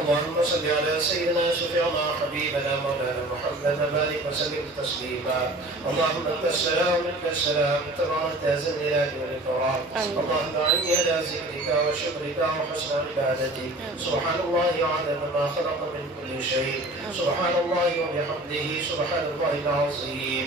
اللهم صل على سيدنا شفيعنا حبيبنا مولانا محمد وبارك وسلم تسليما. اللهم انت السلام منك السلام تبارك يا ذا الجلال والاكرام. اللهم اعني على ذكرك وشكرك وحسن عبادتك. سبحان الله عدد ما خلق من كل شيء. سبحان الله وبحمده سبحان الله العظيم.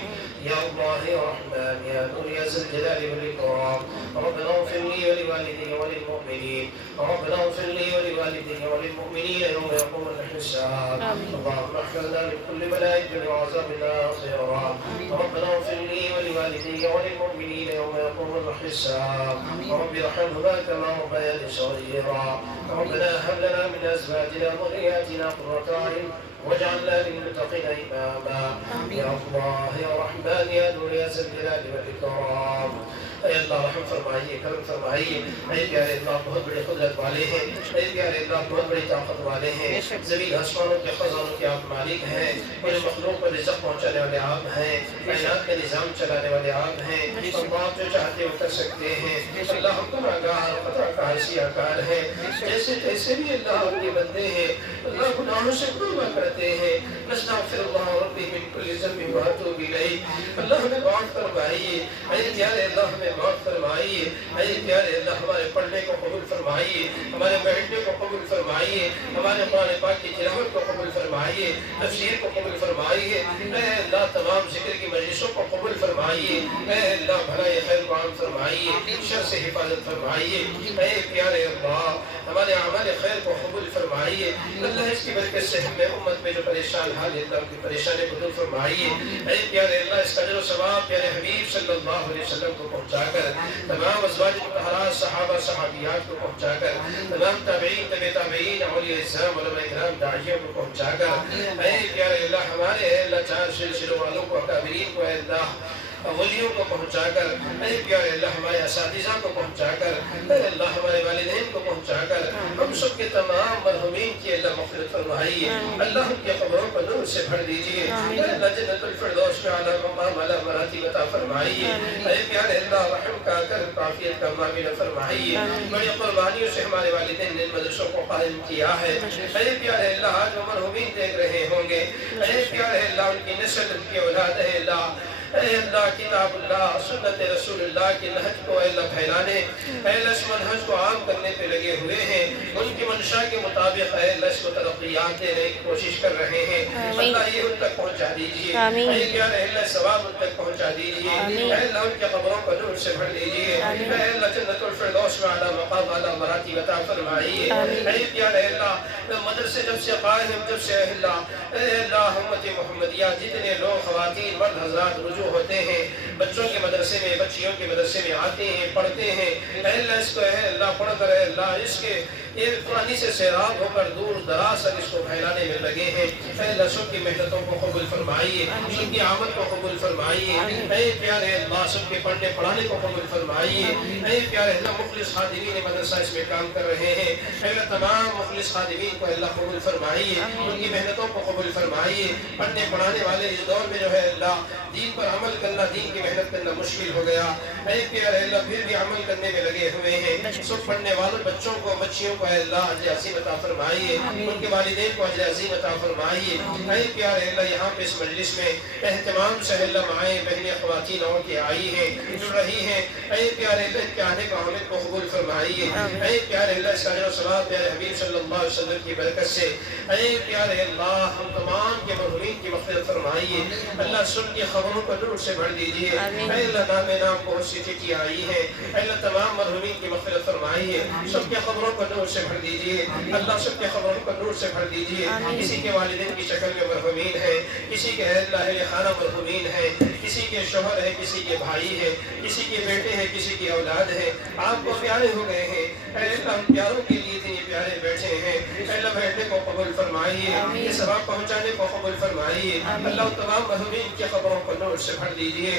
يا الله يا رحمن يا نور يا ذا الجلال والاكرام. ربنا اغفر لي ولوالدي وللمؤمنين. ربنا اغفر لي ولوالدي وللمؤمنين يوم يقوم الحساب. اللهم احفظنا من كل بلاء وعذاب الاخره. ربنا اغفر لي ولوالدي وللمؤمنين يوم يقوم الحساب. رب ارحمهما كما ربياني صغيرا. ربنا هب لنا من ازواجنا وذرياتنا قرة اعين واجعلنا للمتقين اماما. يا الله يا رحمن يا نور يا ذا الجلال والاكرام. اے اللہ رحم فرمائیے کرم فرمائیے. اے پیارے اللہ بہت بڑے قدرت والے ہیں. اے پیارے اللہ بہت بڑی طاقت والے ہیں. زمین آسمانوں کے خزانوں کے آپ مالک ہیں. پورے مخلوق کو رزق پہنچانے والے آپ ہیں. کائنات کا نظام چلانے والے آپ ہیں. اللہ جو چاہتے وہ کر سکتے ہیں. اللہ ہم گناہ گار خطا کار سیاہکار ہیں. جیسے تیسے بھی اللہ آپ کے بندے ہیں. اللہ گناہوں سے توبہ کرتے ہیں. نستغفر اللہ ربی من کل ذنب واتوب الیہ. اللہ ہمیں معاف فرمائیے. اے پیارے اللہ ہمیں معاف فرمائیے. اے پیارے اللہ ہمارے پڑھنے کو قبول فرمائیے. ہمارے بیٹھنے کو قبول فرمائیے. ہمارے قرآن پاک کی تلاوت کو قبول فرمائیے. تفسیر کو قبول فرمائیے. اے اللہ تمام ذکر کی مجلسوں کو قبول فرمائیے. اے اللہ بھلائی خیر کو عام فرمائیے. شر سے حفاظت فرمائیے. اے پیارے اللہ ہمارے اعمال خیر کو قبول فرمائیے. اللہ اس کی برکت سے ہمیں امت میں جو پریشان حال ہے اللہ کی پریشانی کو دور فرمائیے. اے پیارے اللہ اس کا اجر و ثواب پیارے حبیب صلی اللہ علیہ وسلم کو پہنچا کر تمام ازواج مطہرات صحابہ صحابیات کو پہنچا کر تمام تابعین تبع تابعین اولیاء الاسلام علماء کرام داعیوں کو پہنچا کر اے پیارے اللہ ہمارے اے اللہ چار سلسلوں والوں کو اکابرین کو اے اللہ اولیوں کو پہنچا کر اے پیارے اللہ ہمارے اساتذہ کو پہنچا کر اے اللہ ہمارے والدین کو پہنچا کر ہم سب کے تمام مرحومین کی اللہ مغفرت فرمائیے. اللہ ان کی قبروں کو نور سے بھر دیجیے. اے اللہ جنت الفردوس میں اعلیٰ مقام اعلیٰ مراتب عطا فرمائیے. اے پیارے اللہ رحم کا کرم عافیت کا معاملہ فرمائیے. بڑی قربانیوں سے ہمارے والدین نے مدرسوں کو قائم کیا ہے. اے پیارے اللہ آج وہ مرحومین دیکھ رہے ہوں گے. اے پیارے اللہ ان کی نسل ان کی اولاد ہے اللہ اے اللہ کتاب اللہ سنت رسول اللہ کے نہج کو اے اللہ پھیلانے اے اللہ اس منہج کو عام کرنے پہ لگے ہوئے ہیں. ان کی منشا کے مطابق اے اللہ اس کو ترقیات دینے کی کوشش کر رہے ہیں. اللہ یہ ان تک پہنچا دیجیے. اے پیارے اللہ ثواب ان تک پہنچا دیجیے. اے اللہ ان کے قبروں کو نور سے بھر دیجیے. اے اللہ جنت الفردوس میں اعلیٰ مقام اعلیٰ مراتب عطا فرمائیے. اے پیارے اللہ مدرسے جب سے قائم جب سے اے اللہ امت محمدیہ جتنے لوگ خواتین مرد حضرات رجوع ہوتے ہیں بچوں کے مدرسے میں بچیوں کے مدرسے میں آتے ہیں پڑھتے ہیں. اے اللہ اس کو اے اللہ پڑھ کر اے اللہ اس کے یہ پرانی سے سیراب ہو کر دور دراز تک اس کو پھیلانے میں لگے ہیں. اے اللہ سب کی محنتوں کو قبول فرمائیے. سب کی آمد کو قبول فرمائیے. اے پیارے اللہ سب کے پڑھنے پڑھانے کو قبول فرمائیے. اے پیارے اللہ مخلص خادمین مدرسہ اس میں کام کر رہے ہیں. اے اللہ تمام مخلص خادمین کو اللہ قبول فرمائیے. ان کی محنتوں کو قبول فرمائیے. پڑھنے پڑھانے والے اس دور میں جو ہے اللہ دین پر عمل کرنا دین کی محنت کرنا مشکل ہو گیا. اے پیارے اللہ پھر بھی عمل کرنے میں لگے ہوئے ہیں. سب پڑھنے والوں بچوں کو بچیوں کو اے اللہ اجر عظیم عطا فرمائیے. ان کے والدین کو اجر عظیم عطا فرمائیے. اے پیارے اللہ یہاں پہ اس مجلس میں اہتمام سے اللہ مائیں بہنیں خواتین عورتیں آئی ہیں جڑ رہی ہیں. اے پیارے اللہ ان کے آنے کا عمل کو قبول فرمائیے. اے پیارے اللہ اس کا اجر و ثواب پیارے حبیب صلی اللہ علیہ وسلم کی برکت سے اے پیارے اللہ ہم تمام کے مرحومین کی مغفرت فرمائیے. اللہ سن کی خبروں کو نور سے بھر دیجیے. اے اللہ نام بہت سی چٹھی آئی ہے. اے اللہ تمام مرحومین کی مغفرت فرمائیے. سب کے خبروں کو نور سے بھر دیجیے. اللہ سب کے خبروں کو نور سے بھر دیجیے. کسی کے والدین کی شکل میں مرحومین ہے. کسی کے اللہ اہل خانہ مرحومین ہے. کسی کے شوہر ہے. کسی کے بھائی ہے. کسی کے بیٹے ہیں. کسی کی اولاد ہے. آپ کو پیارے ہو گئے ہیں. اے اللہ ہم پیاروں کے لیے اتنے پیارے بیٹھے ہیں. اے اللہ بیٹھنے کو قبول فرمائیے. یہ ثواب پہنچانے کو قبول فرمائیے. اللہ تمام مرحومین کی خبروں کو نور سے بھر دیجیے.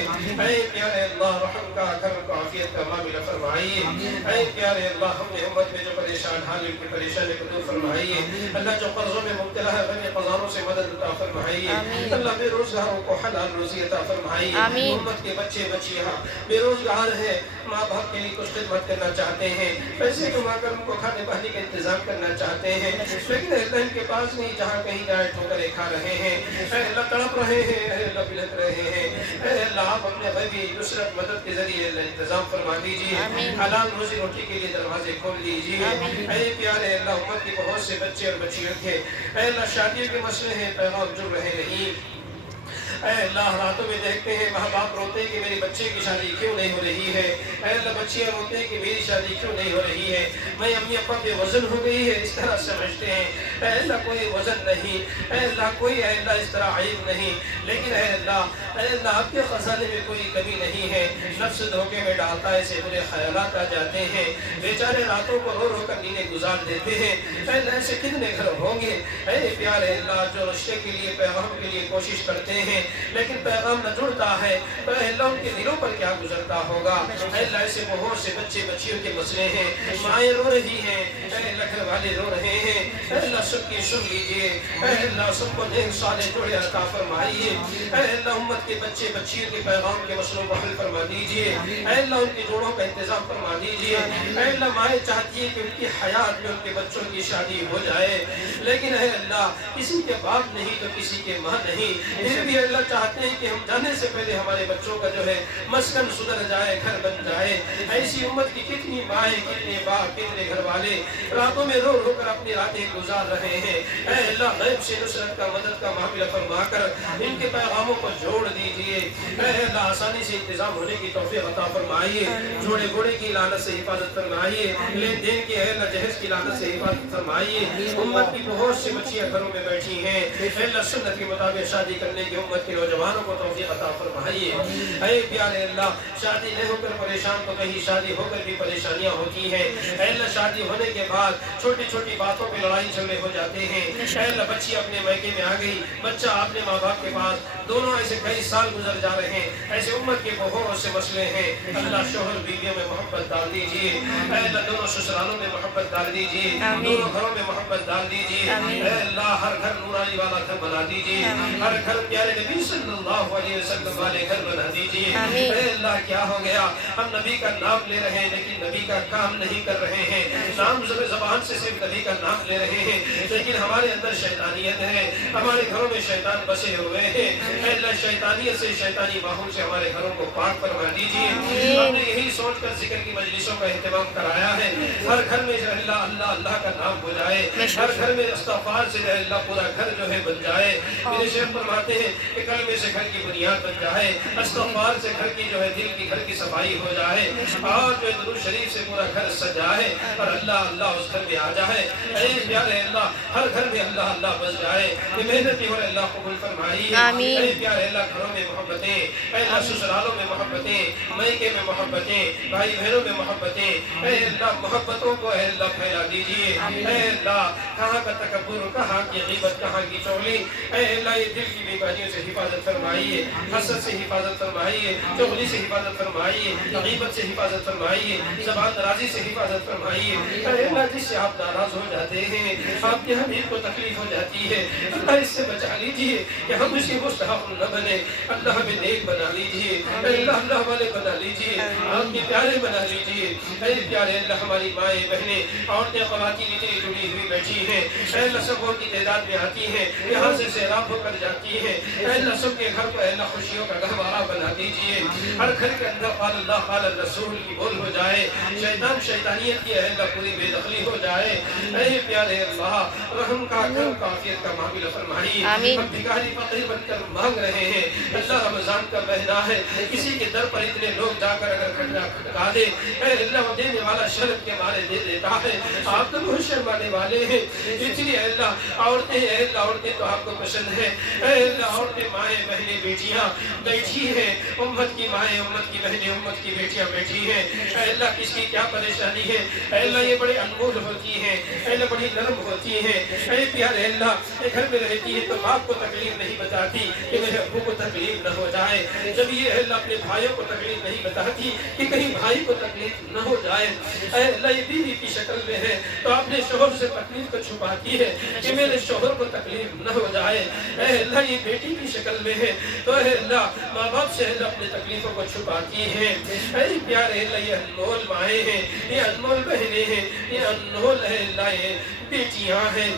اے پیارے اللہ رحم کا کرم کا عافیت کا معاملہ فرمائیے. اے پیارے اللہ ہم نے امت میں جو پریشان حال ان کی پریشانی کو دور فرمائیے. اللہ جو قرضوں میں مبتلا ہے غم قضاؤں سے مدد عطا فرمائیے. اللہ بے روزگاروں کو حلال روزی عطا فرمائیے. امت کے بچے بچیاں بے روزگار ہیں. ماں باپ کے لیے کچھ خدمت کرنا چاہتے ہیں، پیسے کما کر ان کو کھانے پانے کا انتظام کرنا چاہتے ہیں، لیکن اے اللہ ان کے پاس نہیں، جہاں کہیں جائے ٹھوکریں کھا رہے ہیں، اے اللہ تڑپ رہے ہیں، اے اللہ بلک رہے ہیں، اے اللہ آپ اپنے غیبی نصرت مدد کے ذریعے اللہ انتظام فرما دیجیے، حلال روزی روٹی کے لیے دروازے کھول دیجیے، اے پیارے اللہ امت کے بہت سے بچے اور بچیوں کے اے اللہ شادیوں کے مسئلے ہیں، پیغام جڑ رہے نہیں، اے اللہ راتوں میں دیکھتے ہیں ماں باپ روتے ہیں کہ میری بچے کی شادی کیوں نہیں ہو رہی ہے، اے اللہ بچیاں روتے ہیں کہ میری شادی کیوں نہیں ہو رہی ہے، میں امی ابا بے وزن ہو گئی ہے اس طرح سمجھتے ہیں، اے اللہ کوئی وزن نہیں، اے اللہ کوئی اے اللہ اس طرح عیب نہیں، لیکن اے اللہ آپ کے خزانے میں کوئی کمی نہیں ہے، نفس دھوکے میں ڈالتا ہے، ایسے برے خیالات آ جاتے ہیں، بیچارے راتوں کو رو رو کر نیندیں گزار دیتے ہیں، اے اللہ ایسے کتنے گھر ہوں گے، اے پیارے اللہ جو رشتے کے لیے پیغام کے لیے کوشش کرتے ہیں لیکن پیغام نہ جڑتا ہے، تو اے اللہ ان کے دلوں پر کیا گزرتا ہوگا، اے اللہ ایسے بہت سے بچے بچیوں کے مسئلے ہیں، مائیں رو رہی ہیں، اے اللہ گھر والے رو رہے ہیں، اے اللہ سب کی سن لیجئے، اے اللہ سب کو نیک صالح جوڑے عطا فرمائیے، اے اللہ امت کے بچے بچیوں کے پیغام کے مسئلوں کو حل فرما دیجئے، اے اللہ ان کے جوڑوں کا انتظام فرما دیجئے، اے اللہ مائیں چاہتی ہے کہ ان کی حیات میں ان کے بچوں کی شادی ہو جائے، لیکن اے اللہ کسی کے باپ نہیں تو کسی کے ماں نہیں، پھر بھی اللہ چاہتے ہیں کہ ہم جانے سے پہلے ہمارے بچوں کا جو ہے مسکن سدھر جائے، گھر بن جائے، ایسی امت کی کتنی مائیں کتنے باپ کتنے گھر والے راتوں میں رو رو کر اپنی راتیں گزار رہے ہیں، اے اللہ غیب سے نصرت کا مدد کا معاملہ فرما کر ان کے پیغاموں کو جوڑ دیجئے، اے اللہ آسانی سے انتظام ہونے کی توفیق عطا فرمائیے، جوڑے گوڑے کی لعنت سے حفاظت فرمائیے، لین دین کی اے اللہ جہیز کی لعنت سے حفاظت فرمائیے، امت کی بہت سی بچیاں گھروں میں بیٹھی ہیں، اے اللہ سنت کے مطابق شادی کرنے کی امت کے نوجوانوں کو توفیق عطا فرمائیے، اے پیارے اللہ شادی نہیں ہو کر پریشان تو کہیں شادی ہو کر بھی پریشانیاں ہوتی ہیں، اے اللہ شادی ہونے کے بعد چھوٹی چھوٹی باتوں پہ لڑائی جھگڑے ہو جاتے ہیں، اے اللہ بچی اپنے میکے میں آ گئی، بچہ اپنے ماں باپ کے پاس، دونوں ایسے کئی سال گزر جا رہے ہیں، ایسے امت کے بہت سے مسئلے ہیں، اللہ شوہر بیویوں میں محبت ڈال دیجئے، اے اللہ دونوں سسرالوں میں محبت ڈال دیجئے، دونوں گھروں میں محبت ڈال دیجئے، اے اللہ ہر گھر نورانی والا گھر بنا دیجئے، ہر گھر پیارے نبی صلی اللہ علیہ وسلم والے گھر بنا دیجئے، اے اللہ کیا ہو گیا ہم نبی کا نام لے رہے ہیں لیکن نبی کا کام نہیں کر رہے ہیں، نام زبان سے صرف نبی کا نام لے رہے ہیں لیکن ہمارے اندر شیطانیت ہے، ہمارے گھروں میں شیطان بسے ہوئے ہیں، اے اللہ شیطانیت سے شیطانی ماحول سے ہمارے گھروں کو پاک فرما دیجئے، ہم نے یہی سوچ کر ذکر کی مجلسوں کا اہتمام کرایا ہے، ہر گھر میں اللہ اللہ اللہ کا نام ہو جائے، ہر گھر میں استغفار سے اللہ پورا گھر جو ہے بن جائے، میرے شیخ فرماتے ہیں کہ کلمے سے گھر کی بنیاد بن جائے، استغفار سے گھر کی جو ہے دل کی گھر کی صفائی ہو جائے، اور جو ہے درود شریف سے پورا گھر سجائے اور اللہ اللہ اس گھر میں آ جائے، اے پیارے اللہ ہر گھر میں اللہ اللہ بس جائے، یہ محنتی اور اللہ قبول فرمائیے، اے پیارے اللہ گھروں میں محبتیں، اے اللہ سسرالوں میں محبتیں، میکے میں محبتیں، بھائی بہنوں میں محبتیں، اے اللہ محبتوں کو اے اللہ پھیلا دیجئے، اے اللہ کہاں کا تکبر کہاں کی غیبت کہاں کی چغلی، اے اللہ یہ دل کی بیماریوں سے حفاظت فرمائیے، حسد سے حفاظت فرمائیے، چغلی سے حفاظت فرمائیے، غیبت سے حفاظت فرمائیے، زبان درازی سے حفاظت فرمائیے، اے اللہ جس سے آپ ناراض ہو جاتے ہیں، آپ کے حبیب کو تکلیف ہو جاتی ہے، اللہ اس سے بچا لیجئے کہ ہم اس کے مستحق نہ بنے، اللہ ہمیں نیک بنا لیجئے، اے اللہ اللہ والے بنا لیجئے، آپ کے پیارے بنا لیجئے، اے پیارے اللہ ہماری مائیں بہنیں عورتیں خواتین اتنی جڑی ہوئی بیٹھی ہیں، اے اللہ سب کی تعداد میں آتی ہیں، یہاں سے سیراب ہو کر جاتی ہیں، اے اللہ سب کے گھر کو اے اللہ خوشیوں کا گہوارہ بنا دیجئے، ہر گھر کے اندر قال اللہ قال الرسول کی بول ہو جائے، شیطان شیطانیت کی اے اللہ پوری بے دخلی ہو جائے، اے پیارے اللہ رحم کا کرم کا عافیت کا معاملہ فرمائیے، ہم بھکاری فقیر بن کر مانگ رہے ہیں، اللہ رمضان کا مہینہ ہے، کسی کے در پر اتنے لوگ جا کر اگر کھٹکا دے، اے اللہ وہ دینے والا شرم کے مارے دے دیتا ہے، آپ تو بہت شرمانے والے ہیں، اس لیے اے اللہ عورتیں اے اللہ عورتیں تو آپ کو پسند ہیں، اے اللہ عورتیں مائیں بہنیں بیٹیاں بیٹھی ہیں، امت کی مائیں امت کی بہنیں امت کی بیٹیاں بیٹھی ہیں، اے اللہ کس کی کیا پریشانی ہے، اے اللہ یہ بڑے انمول ہوتی ہیں، اے اللہ بڑی نرم ہوتی ہیں. اے پیارے اللہ یہ گھر میں رہتی ہے تو باپ کو تکلیف نہیں بتاتی کہ میرے ابو کو تکلیف نہ ہو جائے. جب یہ اللہ اپنے بھائیوں کو تکلیف نہیں بتاتی کہ کہیں بھائی کو تکلیف نہ ہو جائے. اے اللہ یہ بیوی کی شکل میں ہے تو اپنے شوہر سے تکلیف کو چھپاتی ہے کہ میرے شوہر کو تکلیف نہ ہو جائے. اے اللہ یہ بیٹی کی شکل میں ہے تو اے اللہ ماں باپ سے اللہ اپنے تکلیفوں کو چھپاتی ہے. اے پیارے اللہ یہ انمول مائیں ہیں, یہ انمول بہنیں ہیں, یہ انمول ہے اللہ یہ بیٹیاں ہیں.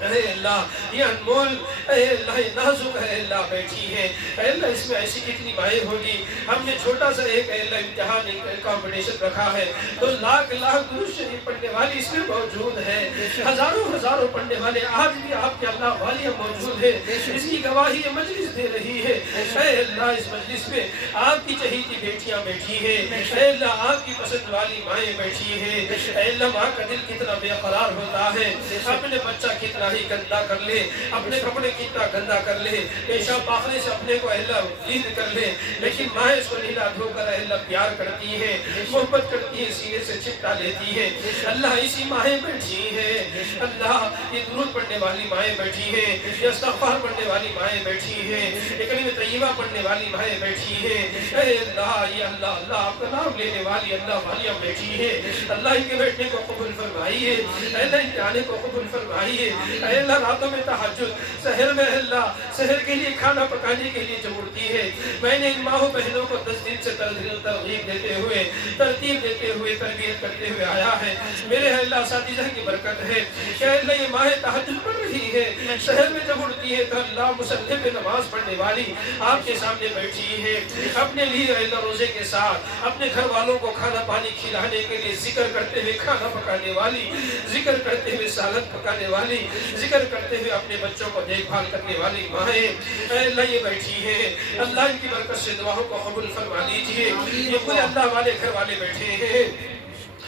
اے اللہ یہ انمول اے اللہ یہ نازک ہے اللہ بیٹھی ہے. اے اللہ اس میں ایسی کتنی مائیں ہوگی. ہم نے چھوٹا سا ایک اے اللہ امتحان کمپٹیشن رکھا ہے تو لاکھ درود شریف پڑھنے والی اس میں موجود ہے, ہزاروں پڑھنے والے آج بھی آپ کے اللہ والیاں موجود ہے. اس کی گواہی یہ مجلس دے رہی ہے. اے اللہ اس مجلس میں آپ کی چہیتی بیٹیاں بیٹھی ہیں. اے اللہ آپ کی پسند والی مائیں بیٹھی ہیں. اے اللہ ماں کا دل کتنا بے قرار ہوتا ہے, اپنے بچہ کتنا ہی گندا کر لے, اپنے کپڑے کتنا گندا کر لے, پیشاب پاخرے سے اپنے کو اللہ غید کر لے, لیکن ماں اس کو نیلا دھو کر اللہ پیار کرتی ہے, محبت کرتی ہے, سینے سے چپٹا لیتی ہے. اللہ اسی مائیں بیٹھی ہیں. اللہ یہ درود پڑھنے والی مائیں بیٹھی ہیں, یہ استغفار پڑھنے والی مائیں بیٹھی ہیں, یہ کلمہ طیبہ پڑھنے والی مائیں بیٹھی ہیں. اے اللہ یہ اللہ آپ کا نام لینے والی اللہ والیاں بیٹھی ہیں. اللہ ان کے بیٹھنے کو قبول فرمائیے, اللہ ان کے آنے کو قبول فرمائیے. اے اللہ راتوں میں تہجد, سحر میں اللہ سحر کے لیے کھانا پکانے کے لیے جب اٹھتی ہے. میں نے ان ماں بہنوں کو 10 دن سے ترغیب دیتے ہوئے, ترتیب دیتے ہوئے, تربیت کرتے ہوئے آیا ہے. میرے اللہ اساتذہ کی برکت ہے کہ اللہ یہ ماں تہجد پڑھ رہی ہے, سحر میں جب اٹھتی ہے تو اللہ مصلی پہ نماز پڑھنے والی آپ کے سامنے بیٹھی ہے. اپنے لیے اللہ روزے کے ساتھ اپنے گھر والوں کو کھانا پانی کھلانے کے لیے ذکر کرتے ہوئے کھانا پکانے والی, ذکر کرتے ہوئے سالن پکانے والی, ذکر کرتے ہوئے اپنے بچوں کو دیکھ بھال کرنے والی مائیں اے اللہ یہ بیٹھی ہیں. اللہ ان کی برکت سے دعاؤں کو قبول فرما لیجیے. یہ پورے اللہ والے گھر والے بیٹھے ہیں.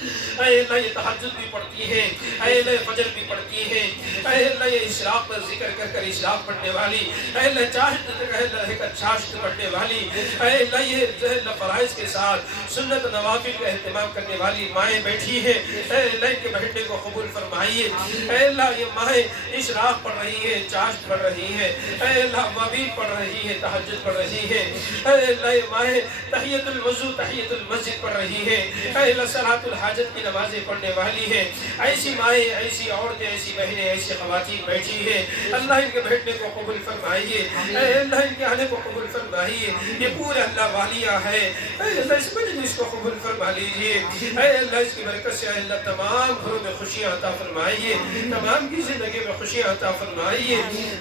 اے اللہ یہ تہجد بھی پڑھتی ہے, اے اللہ فجر بھی پڑھتی ہے, اے اللہ یہ اشراق پر ذکر کر کر اشراق پڑھنے والی, اے اللہ چاشت پڑھنے والی, اے اللہ یہ فرائض کے ساتھ سنت نوافل کا اہتمام کرنے والی مائیں بیٹھی ہے. اے اللہ ان کے بیٹھنے کو قبول فرمائیے. اے اللہ یہ مائیں اشراق پڑھ رہی ہے, چاشت پڑھ رہی ہے, اے اللہ موابین پڑھ رہی ہے, تہجد پڑھ رہی ہے. اے اللہ یہ مائیں تحیت الوضو تحیت المسجد پڑھ رہی ہے. اے اللہ صلاۃ الحاجت کی نمازیں پڑھنے والی ہے. ایسی مائیں, ایسی عورتیں, ایسی بہنیں, ایسی خواتین بیٹھی ہیں. اللہ ان کے بیٹھنے کو قبول فرمائیے. اے اللہ ان کے آنے کو قبول فرمائیے. یہ پورے اللہ والیاں ہے. اے اللہ اس مجلس کو قبول فرما لیجیے. اے اللہ اس کی برکت سے اللہ تمام گھروں میں خوشیاں عطا فرمائیے, تمام کی زندگی میں خوشیاں عطا فرمائیے.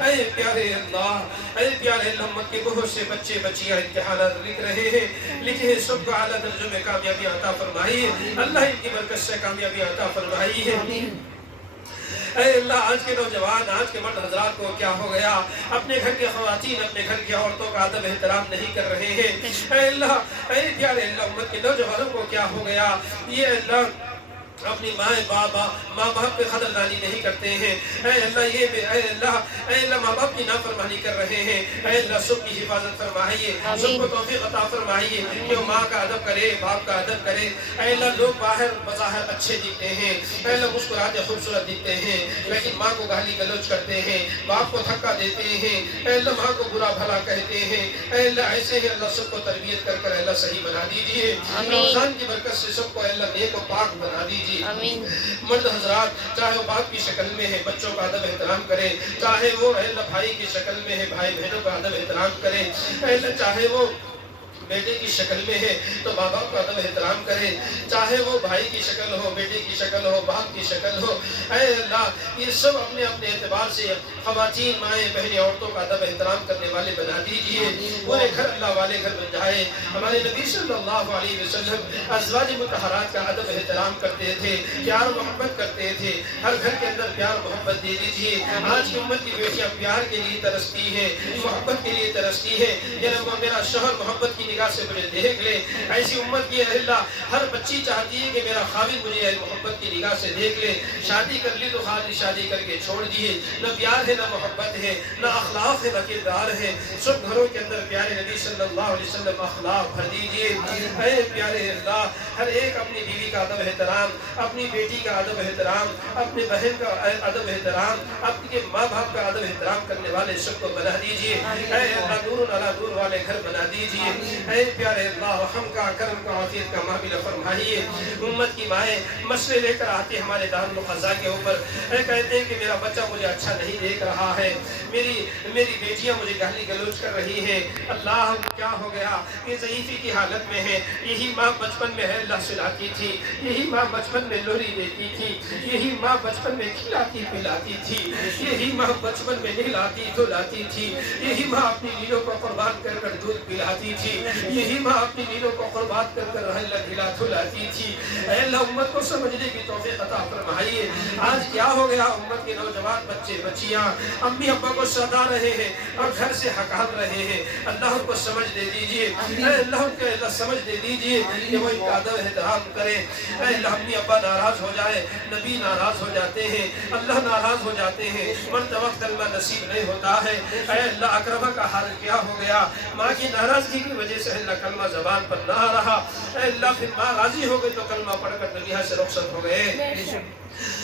اے پیارے اللہ, اے پیارے اللہ, امت کے بہت سے بچے بچیاں امتحانات لکھ رہے ہیں, لکھے ہیں, سب کو اعلیٰ درجوں میں کامیابی عطا فرمائیے. اللہ ان کی برکت سے کامیابی عطا فرمائیے. اے اللہ آج کے نوجوان, آج کے مرد حضرات کو کیا ہو گیا, اپنے گھر کے خواتین اپنے گھر کی عورتوں کا ادب احترام نہیں کر رہے ہیں. اے اللہ, اے پیارے اللہ, امت کے نوجوانوں کو کیا ہو گیا, یہ اللہ اپنی ماں باپ پہ قدردانی نہیں کرتے ہیں. اے اللہ یہ اے اللہ ماں باپ کی نافرمانی کر رہے ہیں. اے اللہ سب کی حفاظت فرمائیے, سب کو توفیق عطا فرمائیے کہ وہ ماں کا ادب کرے, باپ کا ادب کرے. اے اللہ لوگ باہر بظاہر اچھے دکھتے ہیں, اے اللہ مسکراتے خوبصورت دکھتے ہیں, لیکن ماں کو گالی گلوچ کرتے ہیں, باپ کو دھکا دیتے ہیں, اے اللہ ماں کو برا بھلا کہتے ہیں. اے اللہ ایسے ہی اللہ سب کو تربیت کر کر اللہ صحیح بنا دیجیے. رمضان کی برکت سے سب کو اللہ نیک و پاک بنا دیجیے. آمین. مرد حضرات چاہے وہ باپ کی شکل میں ہے, بچوں کا ادب احترام کرے, چاہے وہ بھائی کی شکل میں ہے, بھائی بہنوں کا ادب احترام کرے, چاہے وہ بیٹے کی شکل میں ہے تو ماں باپ کا ادب احترام کرے, چاہے وہ بھائی کی شکل ہو, بیٹے کی شکل ہو, باپ کی شکل ہو. اے اللہ یہ سب اپنے اپنے اعتبار سے خواتین, مائیں, بہنیں, عورتوں کا ادب احترام کرنے والے بنا دیجیے. پورے گھر اللہ والے گھر بن جائے. ہمارے نبی صلی اللہ علیہ وسلم ازواج مطہرات کا ادب احترام کرتے تھے, پیار محبت کرتے تھے. ہر گھر کے اندر پیار محبت دے دیجیے. آج کی امت کی بیٹیاں پیار کے لیے ترستی ہیں, محبت کے لیے ترستی ہیں. میرا شوہر محبت کی نگاہ سے مجھے دیکھ لے. ایسی امت کی اے اللہ ہر بچی چاہتی ہے کہ میرا خاوند مجھے اے محبت کی نگاہ سے دیکھ لے. شادی کر لی تو خالی شادی کر کے چھوڑ دیے. نہ پیار ہے نہ محبت ہے نہ اخلاق ہے نہ کردار ہے. سب گھروں کے اندر پیارے نبی صلی اللہ علیہ وسلم اخلاق بھر دیجیے. اے پیارے اللہ ہر ایک اپنی بیوی کا ادب احترام, اپنی بیٹی کا ادب احترام, اپنے بہن کا ادب احترام, اپنے ماں باپ کا ادب احترام کرنے والے سب کو بنا دیجیے. اے اللہ نور علی نور والے گھر بنا دیجیے. اے پیارے اللہ رحم کا کرم کا عافیت کا معاملہ فرمائیے. امت کی مائیں مسئلے لے کر آتے ہمارے دار القضاء کے اوپر. اے کہتے ہیں کہ میرا بچہ مجھے اچھا نہیں دیکھ رہا ہے, میری بیٹیاں مجھے گالی گلوچ کر رہی ہیں. اللہ کیا ہو گیا, یہ ضعیفی کی حالت میں ہے. یہی ماں بچپن میں ہے اللہ سلاتی تھی, یہی ماں بچپن میں لوری دیتی تھی, یہی ماں بچپن میں کھلاتی پلاتی تھی, یہی ماں بچپن میں نہلاتی دھلاتی تھی, یہی ماں اپنی نیلوں کو قربان کر کر دودھ پلاتی تھی, یہی ماں اپنی نیلوں کو قربان کر کر ہلا دھلاتی تھی. اے اللہ امت کو سمجھنے کی توفیق عطا فرمائیے. آج کیا ہو گیا, امت کے نوجوان بچے بچیاں امی ابا کو ستا رہے ہیں اور گھر سے ہکال رہے ہیں. اللہ ان کو سمجھ دے دیجیے. اے اللہ ان کو سمجھ دے دیجیے کہ وہ ان کا ادب احترام کریں. اے اللہ امی ابا ناراض ہو جائے, نبی ناراض ہو جاتے ہیں, اللہ ناراض ہو جاتے ہیں, مرتے وقت کلمہ نصیب نہیں ہوتا ہے. اے اللہ اکرمہ کا حال کیا ہو گیا, ماں کی ناراضگی کی وجہ سے اللہ کلمہ زبان پر نہ آ رہا. اے اللہ پھر ماں راضی ہو گئی تو کلمہ پڑھ کر دنیا سے رخصت ہو گئے.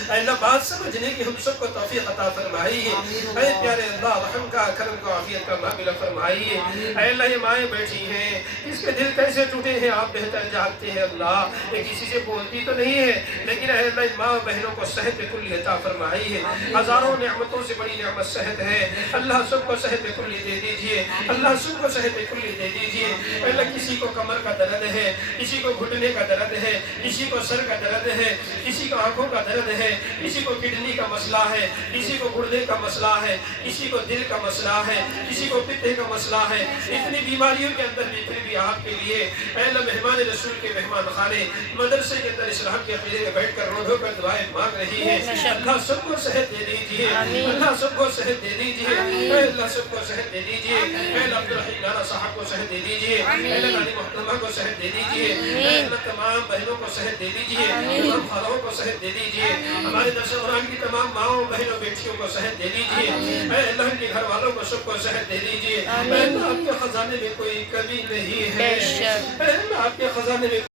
اے اللہ بات سمجھنے کی ہم سب کو توفیق عطا فرمائیے. اے پیارے اللہ رحم کا کرم کا عافیت کا معاملہ فرمائیے. اے اللہ یہ مائیں بیٹھی ہیں, اس کے دل کیسے ٹوٹے ہیں آپ بہتر جانتے ہیں. اللہ یہ کسی سے بولتی تو نہیں ہے, لیکن اے اللہ ماں بہنوں کو صحت کلی عطا فرمائیے. ہزاروں نعمتوں سے بڑی نعمت صحت ہے. اللہ سب کو صحت کلی دے دیجیے. اللہ سب کو صحت کلی دے دیجیے. اے اللہ کسی کو کمر کا درد ہے, کسی کو گھٹنے کا درد ہے, کسی کو سر کا درد ہے, کسی کو آنکھوں کا درد ہے, کسی کو کڈنی کا مسئلہ ہے, کسی کو گردے کا مسئلہ ہے, کسی کو دل کا مسئلہ ہے, کسی کو پتے کا مسئلہ ہے. اتنی بیماریوں کے اندر بھی پھر بھی آپ کے لیے اے اللہ مہمان رسول کے مہمان خانے مدرسے کے اندر اسلام کے عقیدے میں بیٹھ کر رو رو کر دعائیں مانگ رہی ہے. اللہ سب کو صحت دے دیجیے. اللہ سب کو صحت دے دیجیے. اے اللہ سب کو صحت دے دیجیے. اے اللہ عبدالرحیم لانا صاحب کو صحت دے دیجیے. اے اللہ نانی محترمہ کو صحت دے دیجیے. اے اللہ تمام بہنوں کو صحت دے دیجیے. تمام خالوں کو صحت دے دیجیے. ہمارے درس قرآن کی تمام ماؤں بہنوں بیٹیوں کو صحت دے دیجیے. اے اللہ ان کے گھر والوں کو سب کو صحت دے دیجیے. اے اللہ آپ کے خزانے میں کوئی کمی نہیں ہے. اے اللہ آپ کے خزانے میں